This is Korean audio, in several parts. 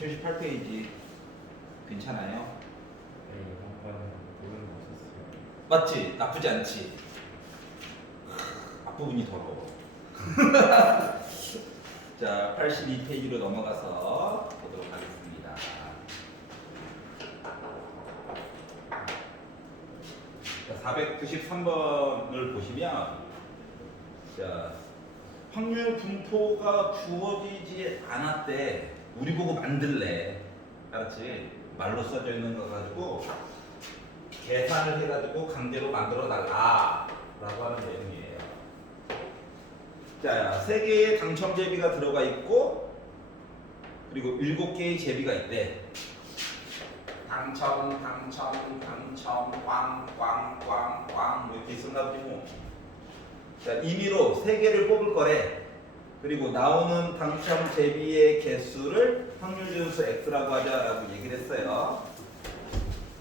78페이지 괜찮아요? 네, 이번 거는 모르는 거 없었어요. 맞지? 나쁘지 않지? 앞부분이 더러워. 자, 82페이지로 넘어가서 보도록 하겠습니다. 자, 493번을 보시면, 자, 확률 분포가 주어지지 않았대. 우리 보고 만들래. 알았지? 말로 써져 있는 거 가지고 계산을 해가지고 강제로 만들어 달라 라고 하는 내용이에요. 자, 3개의 당첨 제비가 들어가 있고 그리고 7개의 제비가 있대. 당첨, 꽝 뭐 이렇게 있었나 보지 뭐. 자, 임의로 3개를 뽑을 거래. 그리고 나오는 당첨 제비의 개수를 확률 준수 X라고 하자라고 얘기를 했어요.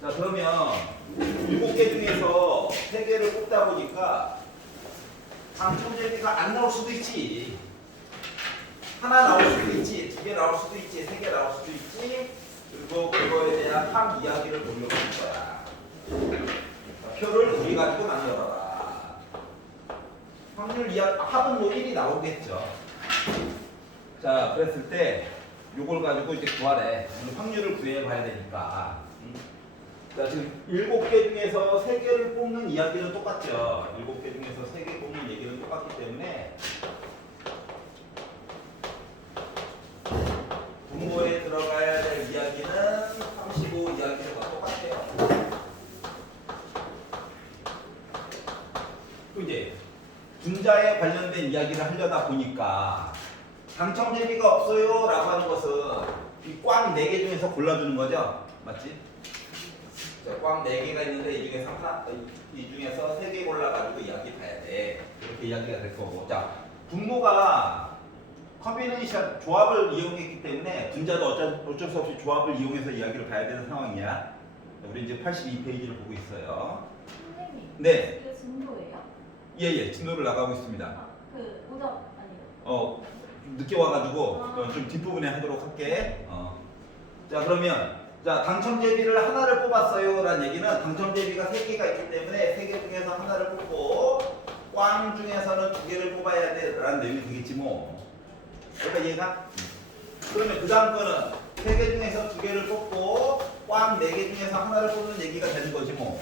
자, 그러면 7개 중에서 3개를 뽑다 보니까 당첨 제비가 안 나올 수도 있지. 하나 나올 수도 있지, 2개 나올 수도 있지, 3개 나올 수도 있지. 그리고 그거에 대한 합 이야기를 돌려보는 거야. 자, 표를 우리 가지고 만들어라. 확률 이야기, 합은 뭐 1이 나오겠죠. 자, 그랬을 때 요걸 가지고 이제 구하래. 확률을 구해 봐야 되니까. 자, 지금 7개 중에서 3개를 뽑는 이야기는 똑같죠. 7개 중에서 3개 뽑는 얘기는 똑같기 때문에 분모에 들어가야 될 이야기는 35 이야기와 똑같아요. 그 이제 분자에 관련된 이야기를 하려다 보니까 당첨 재미가 없어요 라고 하는 것은 이 꽝 4개 중에서 골라주는 거죠. 맞지? 자, 꽝 4개가 있는데 이 중에서 3개 골라가지고 이야기 봐야 돼. 이렇게 이야기가 될 거고. 자, 분모가 컨비네이션 조합을 이용했기 때문에 분자도 어쩔 수 없이 조합을 이용해서 이야기를 봐야 되는 상황이야. 우리 이제 82페이지를 보고 있어요. 선생님. 네. 이게 진도예요? 예, 진도를 나가고 있습니다. 아, 그 오답 아니에요? 좀 늦게 와가지고 좀 뒷부분에 하도록 할게. 자, 그러면 자, 당첨 제비를 하나를 뽑았어요 라는 얘기는 당첨 제비가 3개가 있기 때문에 3개 중에서 하나를 뽑고 꽝 중에서는 2개를 뽑아야 돼 라는 내용이 되겠지 뭐. 그러니까 얘가 그러면 그 다음 거는 3개 중에서 2개를 뽑고 꽝 4개 중에서 하나를 뽑는 얘기가 되는 거지 뭐.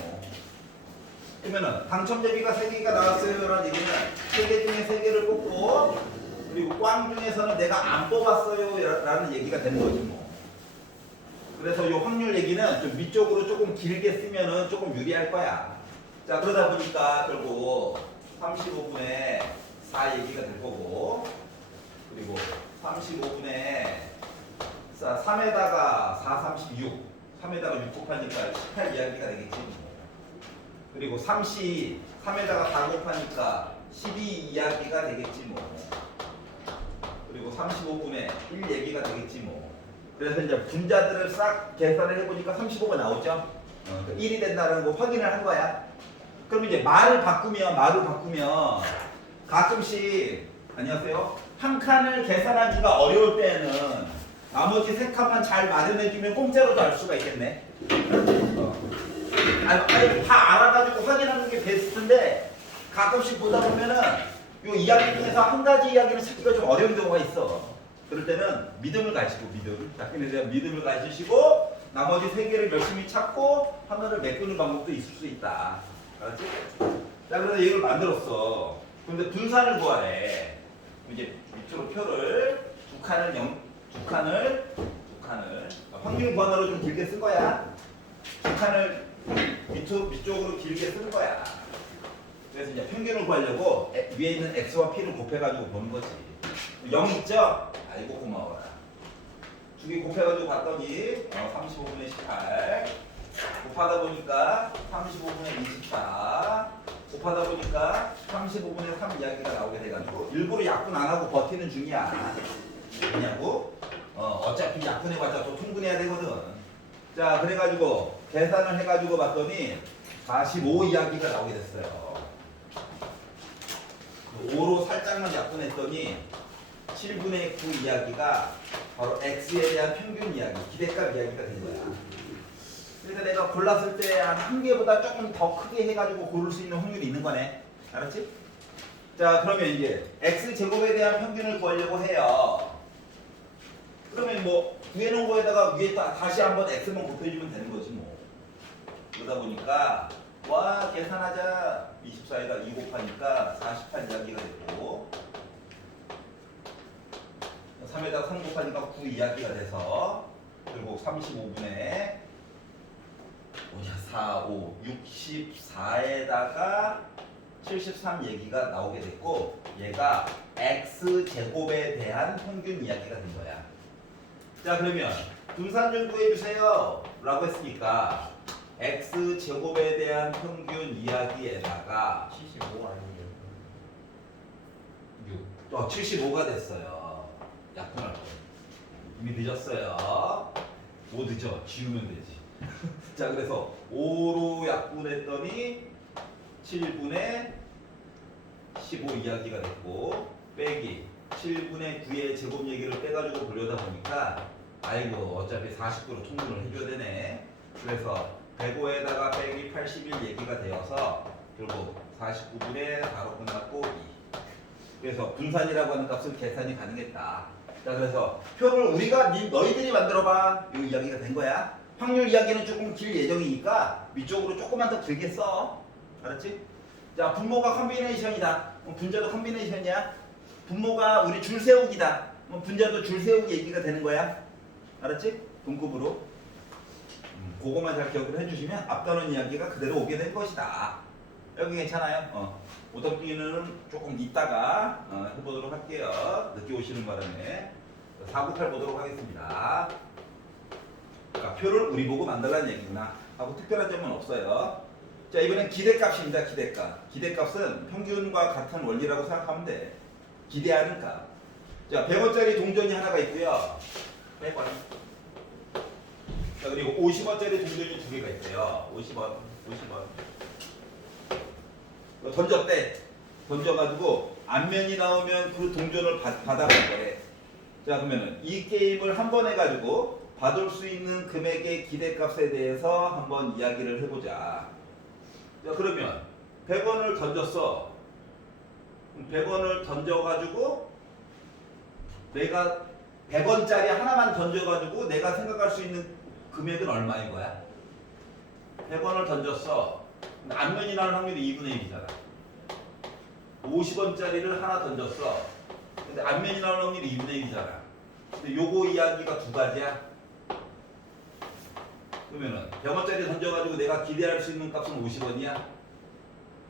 그러면은 당첨 제비가 3개가 나왔어요 라는 얘기는 3개 중에 3개를 뽑고 그리고 꽝 중에서는 내가 안 뽑았어요 라는 얘기가 되는 거지 뭐. 그래서 이 확률 얘기는 좀 밑쪽으로 조금 길게 쓰면은 조금 유리할 거야. 자, 그러다 보니까 결국 35분의 4 얘기가 될 거고 그리고 35분의 3에다가 4, 36 3에다가 6 곱하니까 18 이야기가 되겠지. 그리고 3에다가 4 곱하니까 12 이야기가 되겠지 뭐. 그리고 35분의 1 얘기가 되겠지 뭐. 그래서 이제 분자들을 싹 계산을 해보니까 35가 나오죠. 1이 된다는 거 확인을 한 거야. 그럼 이제 말을 바꾸면 가끔씩 안녕하세요. 한 칸을 계산하기가 어려울 때는 나머지 3칸만 잘 마련해주면 공짜로도 알 수가 있겠네. 아니, 다 알아가지고 확인하는 게 베스트인데 가끔씩 보다 보면은 요 이야기 중에서 한 가지 이야기를 찾기가 좀 어려운 경우가 있어. 그럴 때는 믿음을 가지시고 자신에 대한 믿음을 가지시고 나머지 3개를 열심히 찾고 하나를 메꾸는 방법도 있을 수 있다. 알았지? 자, 그래서 이걸 만들었어. 근데 분산을 구하래. 이제 밑으로 표를 두 칸을 확률 구하느라 좀 길게 쓴 거야. 두 칸을 밑쪽으로 길게 쓰는 거야. 그래서 이제 평균을 구하려고 위에 있는 x와 p를 곱해가지고 보는 거지. 0 있죠? 아이고 고마워라. 두 개 곱해가지고 봤더니 35분의 18 곱하다 보니까 35분의 24 곱하다 보니까 35분의 3 이야기가 나오게 돼가지고 일부러 약분 안 하고 버티는 중이야. 왜냐고? 어차피 약분해봤자 또 통분해야 되거든. 자, 그래가지고 계산을 해가지고 봤더니 45 이야기가 나오게 됐어요. 5로 살짝만 약분했더니 7분의 9 이야기가 바로 x에 대한 평균 이야기, 기대값 이야기가 된 거야. 그래서 내가 골랐을 때 한 개보다 조금 더 크게 해가지고 고를 수 있는 확률이 있는 거네. 알았지? 자, 그러면 이제 x 제곱에 대한 평균을 구하려고 해요. 그러면 뭐 구해놓은 거에다가 위에 다시 한번 x만 곱해주면 되는 거지 뭐. 그러다 보니까 와 계산하자. 24에다 2 곱하니까 48 이야기가 됐고 3에다 3 곱하니까 9 이야기가 돼서 결국 35분의 4, 5, 64에다가 73 얘기가 나오게 됐고 얘가 x제곱에 대한 평균 이야기가 된 거야. 자, 그러면 분산율 구해주세요 라고 했으니까 x제곱에 대한 평균 이야기에다가 75 아니에요? 6, 75가 됐어요. 약분할 거 이미 늦었어요. 뭐 늦어? 지우면 되지. 자, 그래서 5로 약분했더니 7분의 15 이야기가 됐고 빼기 7분의 9의 제곱 얘기를 빼가지고 보려다 보니까 아이고 어차피 49로 통분을 해줘야 되네. 그래서 105에다가 빼기 81 얘기가 되어서 결국 49분의 4로 끝났고 2. 그래서 분산이라고 하는 값은 계산이 가능했다. 자, 그래서 표를 우리가 너희들이 만들어봐. 이 이야기가 된 거야. 확률 이야기는 조금 길 예정이니까 위쪽으로 조금만 더 길게 써. 알았지? 자, 분모가 컨비네이션이다. 분자도 컨비네이션이야. 분모가 우리 줄 세우기다. 분자도 줄 세우기 얘기가 되는 거야. 알았지? 동급으로. 그거만 잘 기억을 해주시면 앞다는 이야기가 그대로 오게 될 것이다. 여기 괜찮아요? 오답기는 조금 이따가 해보도록 할게요. 늦게 오시는 바람에 498 보도록 하겠습니다. 그러니까 표를 우리 보고 만들라는 얘기구나 하고 특별한 점은 없어요. 자, 이번엔 기대값입니다. 기대값. 기대값은 평균과 같은 원리라고 생각하면 돼. 기대하는 값. 자, 100원짜리 동전이 하나가 있고요. 100원. 자, 그리고 50원짜리 동전이 두 개가 있어요. 50원, 50원. 던졌대. 던져가지고 앞면이 나오면 그 동전을 받아갈 거래. 자, 그러면은 이 게임을 한 번 해가지고 받을 수 있는 금액의 기대값에 대해서 한번 이야기를 해보자. 자, 그러면 100원을 던졌어. 100원을 던져가지고 내가 100원짜리 하나만 던져가지고 내가 생각할 수 있는 금액은 얼마인 거야? 100원을 던졌어. 앞면이 나올 확률이 2분의 1이잖아. 50원짜리를 하나 던졌어. 근데 앞면이 나올 확률이 2분의 1이잖아. 근데 요거 이야기가 두 가지야. 그러면은 100원짜리 던져가지고 내가 기대할 수 있는 값은 50원이야.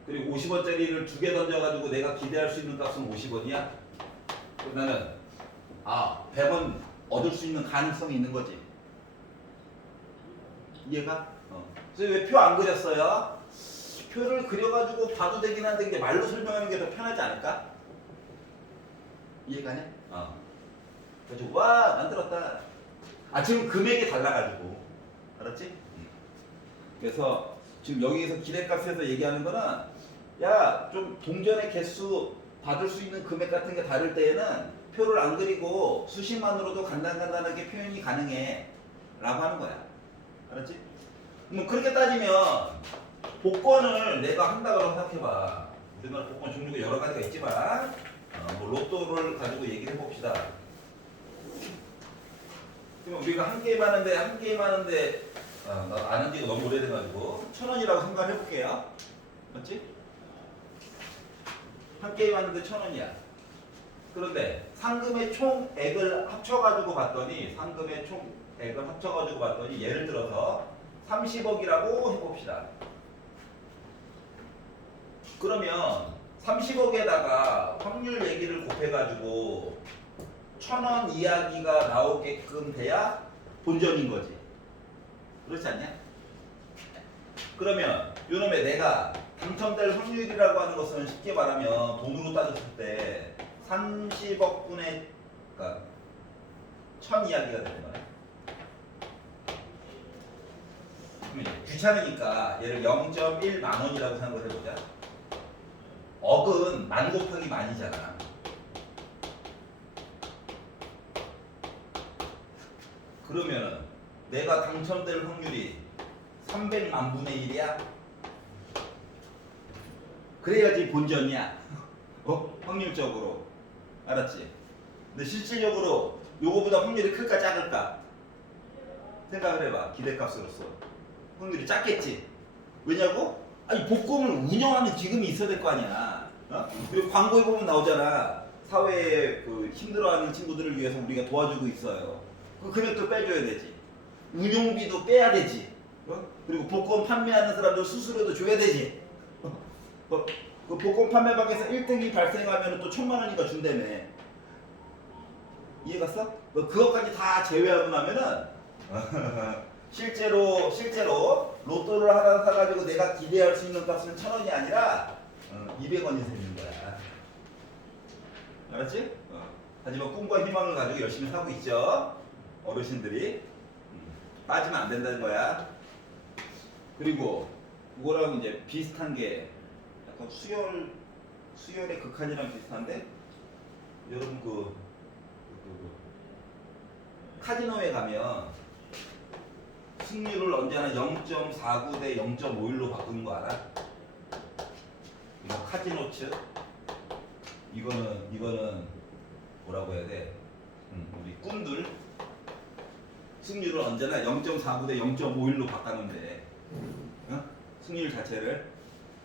그리고 50원짜리를 두 개 던져가지고 내가 기대할 수 있는 값은 50원이야. 그럼 나는 100원 얻을 수 있는 가능성이 있는 거지. 이해가? 그래서 왜 표 안 그렸어요? 표를 그려가지고 봐도 되긴 한데 이게 말로 설명하는 게 더 편하지 않을까? 이해가냐? 그래서 와 만들었다. 지금 금액이 달라가지고 알았지? 그래서 지금 여기에서 기대값에서 얘기하는 거는 야 좀 동전의 개수 받을 수 있는 금액 같은 게 다를 때에는 표를 안 그리고 수식만으로도 간단하게 표현이 가능해 라고 하는 거야. 알았지? 그렇게 따지면 복권을 내가 한다고 생각해봐. 우리나라 복권 종류가 여러 가지가 있지만 뭐 로또를 가지고 얘기를 해봅시다. 그럼 우리가 한 게임 하는데 나 아는 지가 너무 오래돼가지고 1,000원이라고 생각을 해볼게요. 맞지? 한 게임 하는데 1,000원이야. 그런데 상금의 총액을 합쳐가지고 봤더니 예를 들어서 30억이라고 해봅시다. 그러면 30억에다가 확률 얘기를 곱해가지고 1,000원 이야기가 나오게끔 돼야 본전인 거지. 그렇지 않냐? 그러면 요놈의 내가 당첨될 확률이라고 하는 것은 쉽게 말하면 돈으로 따졌을 때 30억 분의 그러니까 1,000 이야기가 되는 거네. 귀찮으니까 얘를 0.1만 원이라고 생각을 해보자. 억은 만 곱하기 만이잖아. 그러면은 내가 당첨될 확률이 300만 분의 1이야? 그래야지 본전이야. 확률적으로. 알았지? 근데 실질적으로 요거보다 확률이 클까 작을까? 생각을 해봐. 기대값으로서. 확률이 작겠지? 왜냐고? 아니 복권을 운영하는 기금이 있어야 될 거 아니야. 그리고 광고에 보면 나오잖아. 사회에 그 힘들어하는 친구들을 위해서 우리가 도와주고 있어요. 그 금액도 빼줘야 되지. 운용비도 빼야 되지. 그리고 복권 판매하는 사람들 수수료도 줘야 되지. 그 복권 판매방에서 1등이 발생하면 또 1,000만 원인가 준다며. 이해 갔어? 그것까지 다 제외하고 나면은 실제로 로또를 하나 사가지고 내가 기대할 수 있는 값은 1,000원이 아니라 200원이 되는 거야. 알았지? 하지만 꿈과 희망을 가지고 열심히 사고 있죠. 어르신들이. 빠지면 안 된다는 거야. 그리고 그거랑 이제 비슷한 게 약간 수열의 극한이랑 비슷한데 여러분 그 카지노에 가면 승률을 언제나 0.49 대 0.51로 바꾸는 거 알아? 이거 카지노츠. 이거는 뭐라고 해야 돼? 우리 꾼들 승률을 언제나 0.49 대 0.51로 바꾸는데 승률 자체를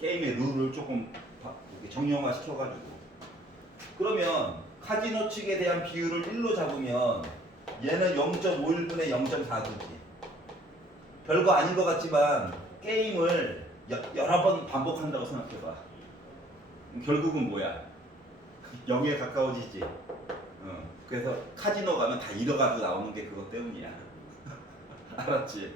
게임의 룰을 조금 정형화 시켜가지고 그러면 카지노 측에 대한 비율을 1로 잡으면 얘는 0.51분의 0.49지. 별거 아닌 것 같지만 게임을 여러 번 반복한다고 생각해봐. 결국은 뭐야? 0에 가까워지지. 그래서 카지노 가면 다 잃어가지고 나오는 게 그것 때문이야. 알았지?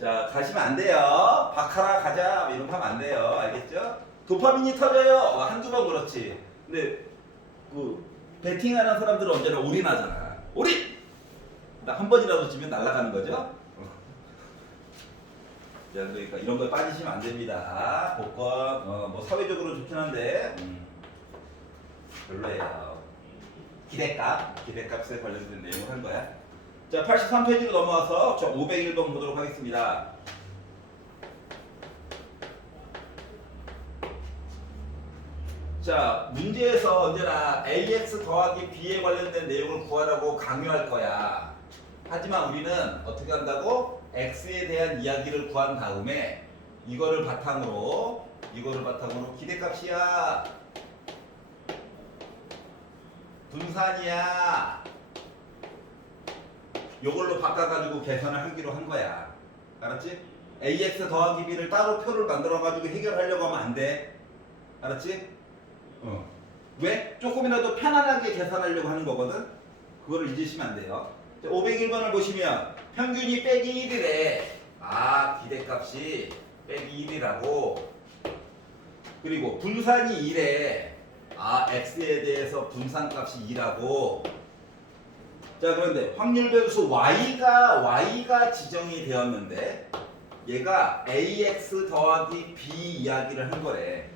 자, 가시면 안 돼요. 바카라 가자 이런 거 하면 안 돼요. 알겠죠? 도파민이 터져요. 한두 번 그렇지. 근데 그 베팅하는 사람들은 언제나 올인하잖아. 올인! 나 한 번이라도 지면 날아가는 거죠? 그러니까 이런 거에 빠지시면 안 됩니다. 복권 뭐 사회적으로 좋긴 한데 별로예요. 기대값에 관련된 내용을 한 거야. 자, 83페이지로 넘어와서 저 501번 보도록 하겠습니다. 자, 문제에서 언제나 AX 더하기 B에 관련된 내용을 구하라고 강요할 거야. 하지만 우리는 어떻게 한다고? X에 대한 이야기를 구한 다음에 이거를 바탕으로 기대값이야, 분산이야, 요걸로 바꿔가지고 계산을 하기로 한 거야. 알았지? AX 더하기 B를 따로 표를 만들어가지고 해결하려고 하면 안 돼. 알았지? 왜? 조금이라도 편안하게 계산하려고 하는 거거든? 그거를 잊으시면 안 돼요. 501번을 보시면 평균이 빼기 1이래. 기대값이 빼기 1이라고. 그리고 분산이 2래. x에 대해서 분산값이 2라고. 자, 그런데 확률 변수 y가 지정이 되었는데 얘가 ax 더하기 b 이야기를 한 거래.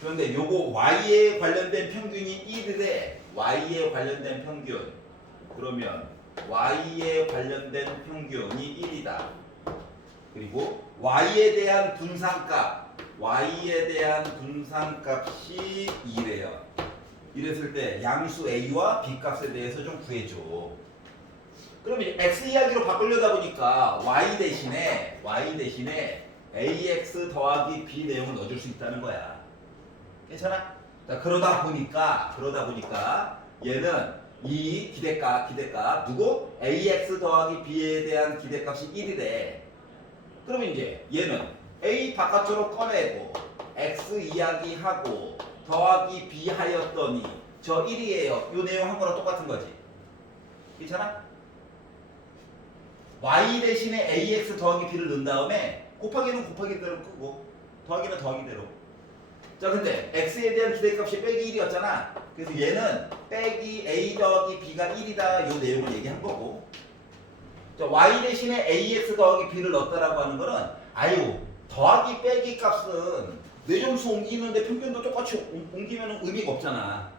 그런데 요거 y에 관련된 평균이 1이래. y에 관련된 평균. 그러면 y에 관련된 평균이 1이다. 그리고 y에 대한 분산값이 2래요. 이랬을 때 양수 a와 b 값에 대해서 좀 구해줘. 그러면 x 이야기로 바꾸려다 보니까 y 대신에 ax 더하기 b 내용을 넣어줄 수 있다는 거야. 괜찮아? 자, 그러다 보니까 얘는 이 기대값 누구? ax 더하기 b에 대한 기대값이 1이래. 그러면 이제 얘는 a 바깥으로 꺼내고 x 이야기하고 더하기 b 하였더니 저 1이에요. 이 내용 한 거랑 똑같은 거지. 괜찮아? y 대신에 ax 더하기 b를 넣은 다음에 곱하기는 곱하기대로 끄고 더하기는 더하기대로. 자, 근데 x에 대한 기대값이 빼기 1이었잖아. 그래서 얘는 빼기 a 더하기 b가 1이다. 이 내용을 얘기한 거고. 자, y 대신에 ax 더하기 b를 넣었다라고 하는 거는 더하기 빼기 값은 내 점수 옮기는데 평균도 똑같이 옮기면 의미가 없잖아.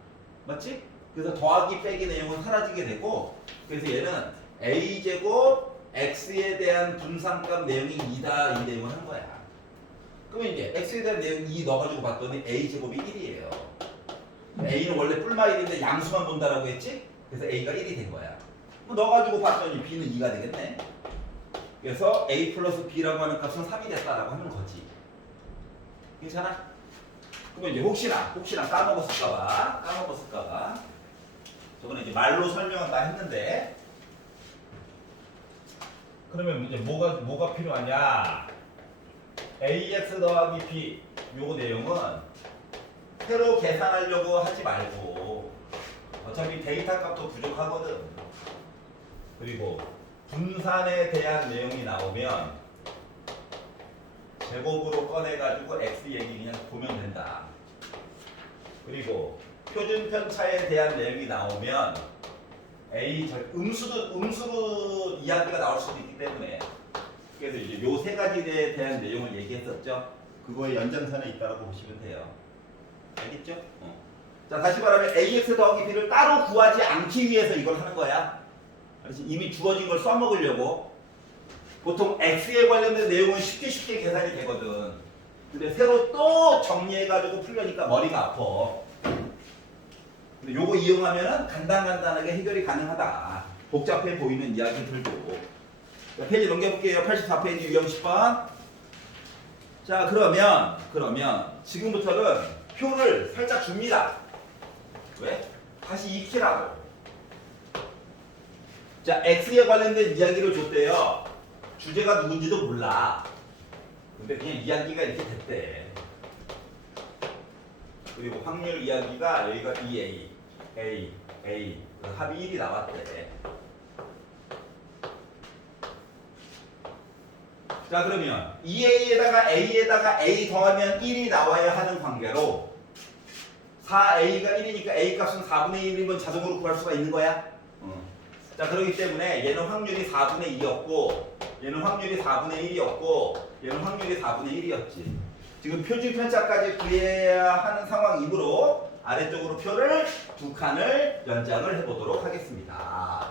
맞지? 그래서 더하기 빼기 내용은 사라지게 되고, 그래서 얘는 a제곱 x에 대한 분산값 내용이 2다 이 내용을 한 거야. 그러면 이제 x에 대한 내용 2 넣어가지고 봤더니 a제곱이 1이에요. a는 원래 뿔마일인데 양수만 본다라고 했지? 그래서 a가 1이 된 거야. 뭐 넣어가지고 봤더니 b는 2가 되겠네. 그래서 a 플러스 b라고 하는 값은 3이 됐다라고 하는 거지. 괜찮아? 그러면 이제 혹시나 까먹었을까봐 저번에 이제 말로 설명은 다 했는데, 그러면 이제 뭐가 필요하냐? ax 더하기 b 요거 내용은 새로 계산하려고 하지 말고, 어차피 데이터 값도 부족하거든. 그리고 분산에 대한 내용이 나오면 제곱으로 꺼내가지고 x 얘기 그냥 보면 된다. 그리고 표준 편차에 대한 내용이 나오면 음수로 이야기가 나올 수도 있기 때문에, 그래서 이제 요 세 가지에 대한 내용을 얘기했었죠. 그거의 연장선에 있다고 보시면 돼요. 알겠죠? 자, 다시 말하면 ax 더하기 b를 따로 구하지 않기 위해서 이걸 하는 거야. 그래서 이미 주어진 걸 써먹으려고. 보통 x에 관련된 내용은 쉽게 계산이 되거든. 근데 새로 또 정리해가지고 풀려니까 머리가 아파. 근데 요거 이용하면은 간단하게 해결이 가능하다. 복잡해 보이는 이야기들도. 자, 페이지 넘겨볼게요. 84페이지 유형 10번. 자, 그러면 지금부터는 표를 살짝 줍니다. 왜? 다시 익히라고. 자, x에 관련된 이야기를 줬대요. 주제가 누군지도 몰라. 근데 그냥 이야기가 이렇게 됐대. 그리고 확률 이야기가 여기가 2a, a, 그 합이 1이 나왔대. 자, 그러면 2a에다가 a 더하면 1이 나와야 하는 관계로 4a가 1이니까 a 값은 4분의 1인 건 자동으로 구할 수가 있는 거야. 자, 그렇기 때문에 얘는 확률이 4분의 2였고 얘는 확률이 4분의 1이었고 얘는 확률이 4분의 1이었지. 지금 표준 편차까지 구해야 하는 상황이므로 아래쪽으로 표를 두 칸을 연장을 해보도록 하겠습니다.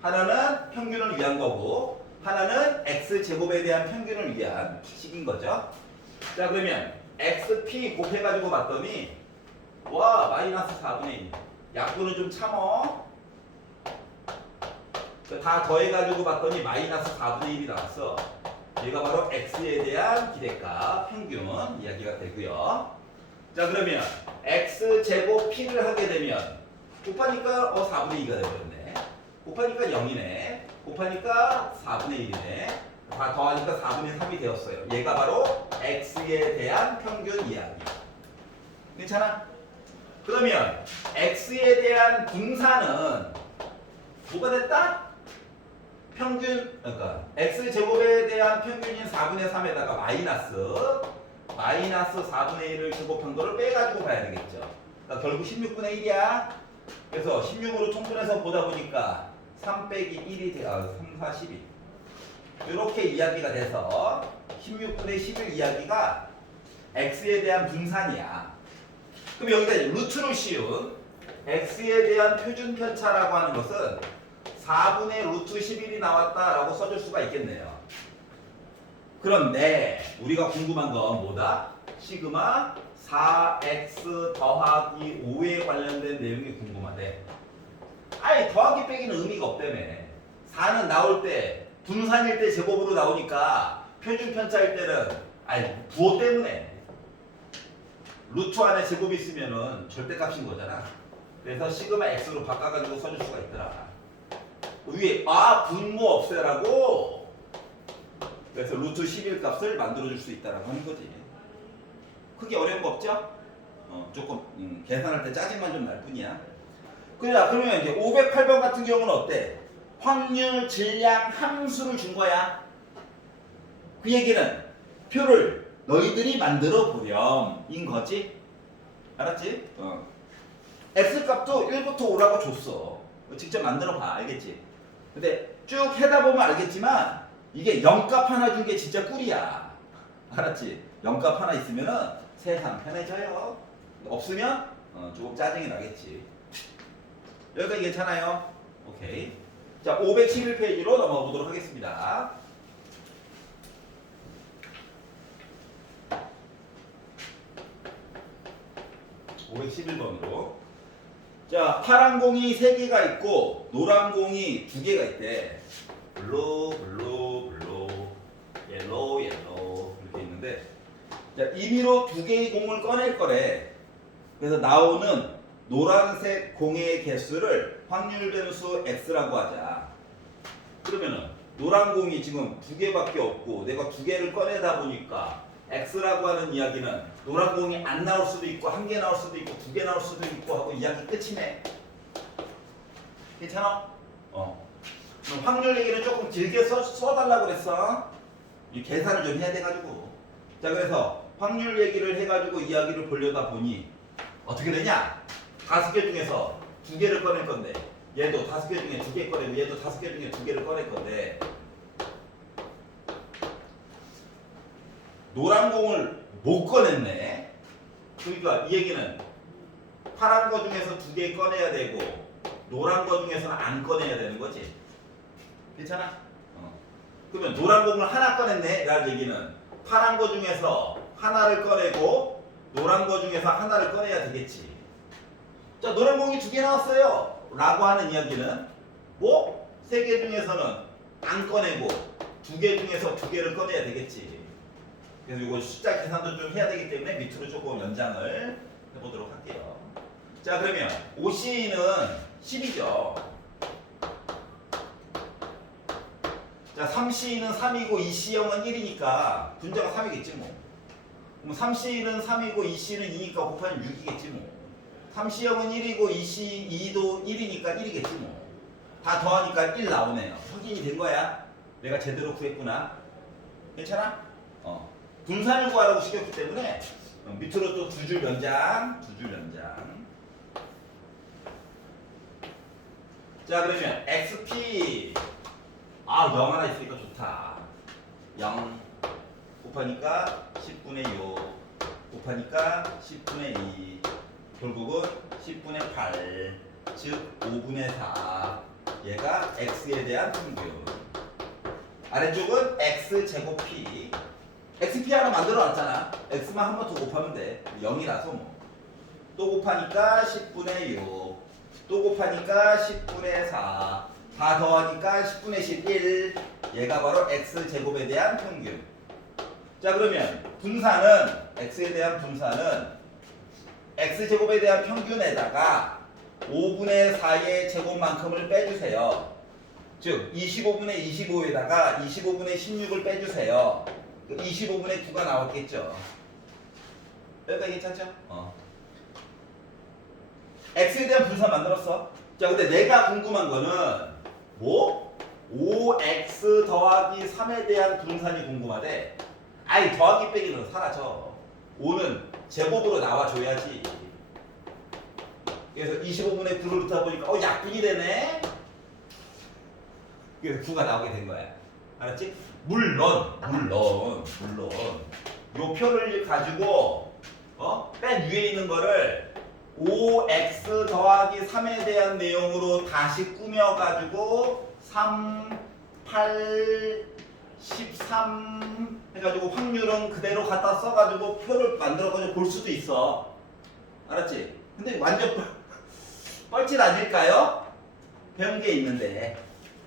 하나는 평균을 위한 거고 하나는 x제곱에 대한 평균을 위한 식인 거죠. 자, 그러면 xp 곱해가지고 봤더니 와, 마이너스 4분의 1. 약분은 좀 참어. 다 더해가지고 봤더니 마이너스 4분의 1이 나왔어. 얘가 바로 x에 대한 기대값 평균 이야기가 되고요. 자, 그러면 x제곱 p를 하게 되면 곱하니까 4분의 2가 되버렸네. 곱하니까 0이네. 곱하니까 4분의 1이네. 다 더하니까 4분의 3이 되었어요. 얘가 바로 x에 대한 평균 이야기. 괜찮아? 그러면 x에 대한 분산은 뭐가 됐다? 평균, 그러니까 x제곱에 대한 평균인 4분의 3에다가 마이너스 4분의 1을 제곱한 거를 빼가지고 봐야 되겠죠. 그러니까 결국 16분의 1이야. 그래서 16으로 통분해서 보다 보니까 3 빼기 1이 돼요. 3, 4, 12. 이렇게 이야기가 돼서 16분의 11 이야기가 x에 대한 분산이야. 그럼 여기다 이제 루트를 씌운 x에 대한 표준 편차라고 하는 것은 4분의 루트 11이 나왔다라고 써줄 수가 있겠네요. 그런데 우리가 궁금한 건 뭐다? 시그마 4x 더하기 5에 관련된 내용이 궁금하대. 아니, 더하기 빼기는 의미가 없다며. 4는 나올 때 분산일 때 제곱으로 나오니까 표준 편차일 때는 부호 때문에 루트 안에 제곱이 있으면은 절대값인 거잖아. 그래서 시그마 x로 바꿔가지고 써줄 수가 있더라. 위에 분모 없애라고. 그래서 루트 11 값을 만들어줄 수 있다라고 하는 거지. 크게 어려운 거 없죠? 조금 계산할 때 짜증만 좀 날 뿐이야. 그러면 이제 508번 같은 경우는 어때? 확률, 질량, 함수를 준 거야. 그 얘기는 표를 너희들이 만들어 보렴인 거지. 알았지? x 값도 1부터 5라고 줬어. 직접 만들어 봐. 알겠지? 근데 쭉 해다 보면 알겠지만 이게 0값 하나 준 게 진짜 꿀이야. 알았지? 0값 하나 있으면은 세상 편해져요. 없으면 조금 짜증이 나겠지. 여기까지 괜찮아요? 오케이. 자, 511페이지로 넘어가 보도록 하겠습니다. (511번으로) 자, 파란 공이 3개가 있고 노란 공이 2개가 있대. 블루, 옐로우 이렇게 있는데, 자, 임의로 2개의 공을 꺼낼 거래. 그래서 나오는 노란색 공의 개수를 확률 변수 x라고 하자. 그러면은 노란 공이 지금 2개밖에 없고 내가 2개를 꺼내다 보니까 x라고 하는 이야기는 노란 공이 안 나올 수도 있고 1개 나올 수도 있고 2개 나올 수도 있고 하고 이야기 끝이네. 괜찮아? 그럼 확률 얘기는 조금 길게 써달라고 그랬어. 이 계산을 좀 해야 돼가지고. 자, 그래서 확률 얘기를 해가지고 이야기를 보려다 보니 어떻게 되냐? 5개 중에서 2개를 꺼낼 건데, 얘도 5개 중에 2개 꺼내고 얘도 5개 중에 2개를 꺼낼 건데, 노란 공을 못 꺼냈네. 그러니까 이 얘기는 파란 거 중에서 2개 꺼내야 되고 노란 거 중에서는 안 꺼내야 되는 거지. 괜찮아? 그러면 노란 공을 하나 꺼냈네 라는 얘기는 파란 거 중에서 하나를 꺼내고 노란 거 중에서 하나를 꺼내야 되겠지. 자, 노란 공이 2개 나왔어요 라고 하는 이야기는 뭐 3개 중에서는 안 꺼내고 2개 중에서 2개를 꺼내야 되겠지. 그래서 이거 숫자 계산도 좀 해야 되기 때문에 밑으로 조금 연장을 해보도록 할게요. 자, 그러면 OC는 10이죠. 자, 3C는 3이고 2C형은 1이니까 분자가 3이겠지 뭐. 그럼 3C는 3이고 2C는 2니까 곱하면 6이겠지 뭐. 3C형은 1이고 2도 1이니까 1이겠지 뭐. 다 더하니까 1 나오네요. 확인이 된 거야. 내가 제대로 구했구나. 괜찮아? 분산을 구하라고 시켰기 때문에 밑으로 또 2줄 연장. 자, 그러면 XP 0 하나 있으니까 좋다. 0 곱하니까 10분의 6 곱하니까 10분의 2 결국은 10분의 8 즉 5분의 4 얘가 X에 대한 평균. 아래쪽은 X제곱 P. XP 하나 만들어 놨잖아. X만 한 번 더 곱하면 돼. 0이라서 뭐. 또 곱하니까 10분의 6 또 곱하니까 10분의 4 다 더하니까 10분의 11 얘가 바로 X제곱에 대한 평균. 자, 그러면 분산은 X에 대한 분산은 X제곱에 대한 평균에다가 5분의 4의 제곱만큼을 빼주세요. 즉 25분의 25에다가 25분의 16을 빼주세요. 25분의 9가 나왔겠죠. 여기까지 괜찮죠? X에 대한 분산 만들었어. 자, 근데 내가 궁금한 거는 뭐? 5X 더하기 3에 대한 분산이 궁금하대. 아이, 더하기 빼기는 사라져. 5는 제곱으로 나와줘야지. 그래서 25분의 9를 넣다 보니까 약분이 되네? 그래서 9가 나오게 된 거야. 알았지? 물론 요 표를 가지고 맨 위에 있는 거를 5x 더하기 3에 대한 내용으로 다시 꾸며가지고 3, 8, 13 해가지고 확률은 그대로 갖다 써가지고 표를 만들어가지고 볼 수도 있어. 알았지? 근데 완전 뻘짓 아닐까요? 배운 게 있는데.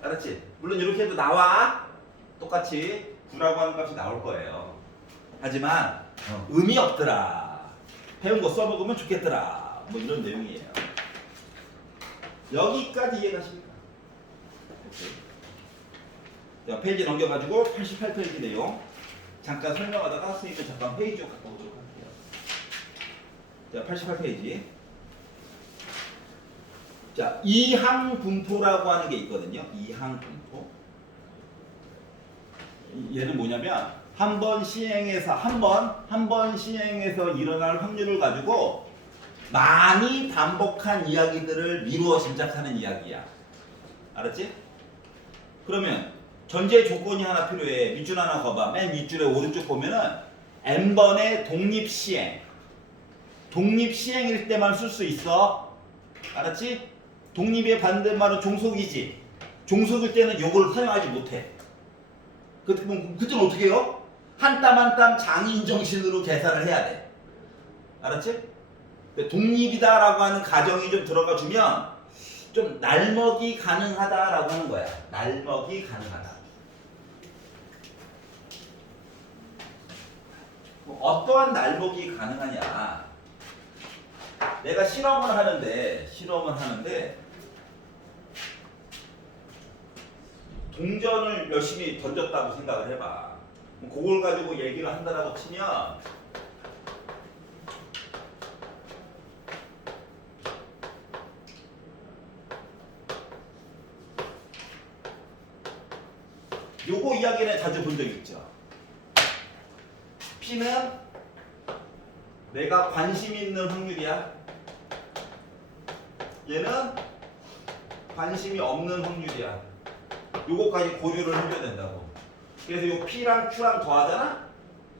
알았지? 물론 이렇게 해도 나와. 똑같이 9라고 하는 값이 나올 거예요. 하지만 의미 없더라. 배운 거 써먹으면 좋겠더라. 뭐 이런 내용이에요. 여기까지 이해가십니까? 자, 페이지 넘겨가지고 88페이지 내용 잠깐 설명하다가 선생님들 잠깐 페이지 좀 갖고 오도록 할게요. 자, 88페이지. 자, 이항 분포라고 하는 게 있거든요. 이항 분포. 얘는 뭐냐면 한 번 시행해서 일어날 확률을 가지고 많이 반복한 이야기들을 미루어 짐작하는 이야기야. 알았지? 그러면 전제 조건이 하나 필요해. 밑줄 하나 봐봐. 맨 윗줄에 오른쪽 보면은 n번의 독립시행. 독립시행일 때만 쓸 수 있어. 알았지? 독립의 반대말은 종속이지. 종속일 때는 요걸 사용하지 못해. 그때는 어떻게 해요? 한 땀 한 땀 장인 정신으로 계산을 해야 돼. 알았지? 독립이다라고 하는 가정이 좀 들어가 주면 좀 날먹이 가능하다라고 하는 거야. 날먹이 가능하다. 어떠한 날먹이 가능하냐? 내가 실험을 하는데 동전을 열심히 던졌다고 생각을 해봐. 그걸 가지고 얘기를 한다라고 치면 요거 이야기는 자주 본 적 있죠. P는 내가 관심 있는 확률이야. 얘는 관심이 없는 확률이야. 요거까지 고려를 해줘야 된다고. 그래서 요 P랑 Q랑 더하잖아?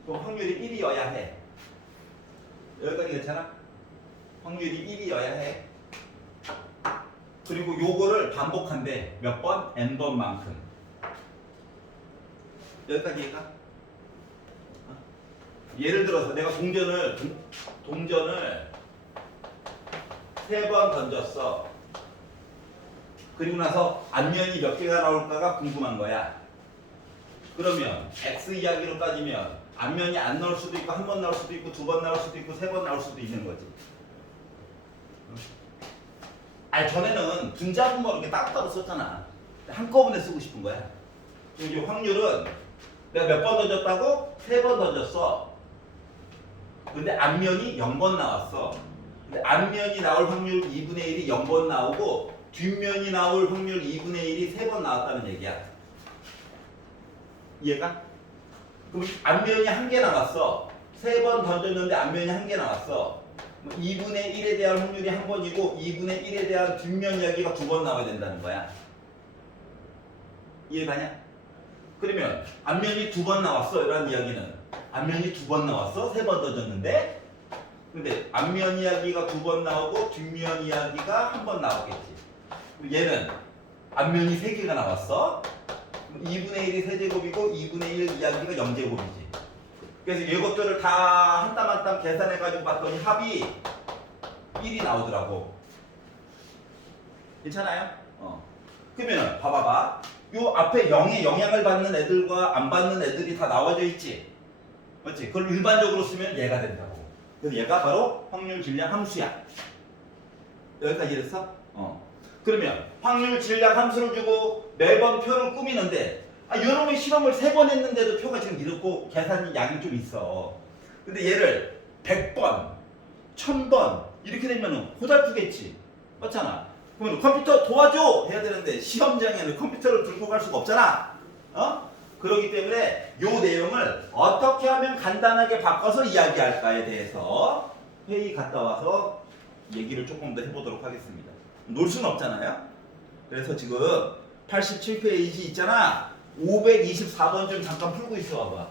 그럼 확률이 1이어야 해. 여기까지 괜찮아? 확률이 1이어야 해. 그리고 요거를 반복한대. 몇 번? n번만큼. 여기까지 이해가? 예를 들어서 내가 동전을 3번 던졌어. 그리고 나서 앞면이 몇 개가 나올까가 궁금한 거야. 그러면 X 이야기로 따지면 앞면이 안 나올 수도 있고, 한 번 나올 수도 있고, 2번 나올 수도 있고, 3번 나올 수도 있는 거지. 아니 전에는 분자분모를 이렇게 따로따로 썼잖아. 한꺼번에 쓰고 싶은 거야. 이 확률은 내가 몇 번 던졌다고? 3번 던졌어. 근데 앞면이 0번 나왔어. 근데 앞면이 나올 확률 2분의 1이 0번 나오고 뒷면이 나올 확률 2분의 1이 3번 나왔다는 얘기야. 이해가? 그럼 앞면이 1개 나왔어. 3번 던졌는데 앞면이 1개 나왔어. 2분의 1에 대한 확률이 1번이고 2분의 1에 대한 뒷면 이야기가 2번 나와야 된다는 거야. 이해가냐? 그러면 앞면이 2번 나왔어. 이런 이야기는 앞면이 2번 나왔어. 3번 던졌는데 근데 앞면 이야기가 2번 나오고 뒷면 이야기가 1번 나왔겠지. 얘는 앞면이 3개가 나왔어. 2분의 1이 세제곱이고 2분의 1 이야기가 0제곱이지. 그래서 이것들을 다 한 땀 한 땀 계산해가지고 봤더니 합이 1이 나오더라고. 괜찮아요? 그러면 봐봐봐. 요 앞에 0에 영향을 받는 애들과 안 받는 애들이 다 나와져 있지. 맞지? 그걸 일반적으로 쓰면 얘가 된다고. 그래서 얘가 바로 확률 질량 함수야. 여기까지 이해됐어? 그러면 확률 질량 함수를 주고 매번 표를 꾸미는데 요놈의 실험을 3번 했는데도 표가 지금 이렇고 계산 양이 좀 있어. 근데 얘를 100번, 1000번 이렇게 되면 고달프겠지. 맞잖아. 그러면 컴퓨터 도와줘 해야 되는데 시험장에는 컴퓨터를 들고 갈 수가 없잖아. 그렇기 때문에 요 내용을 어떻게 하면 간단하게 바꿔서 이야기할까에 대해서 회의 갔다 와서 얘기를 조금 더 해보도록 하겠습니다. 놀 수는 없잖아요. 그래서 지금 87페이지 있잖아. 524번 좀 잠깐 풀고 있어 봐봐.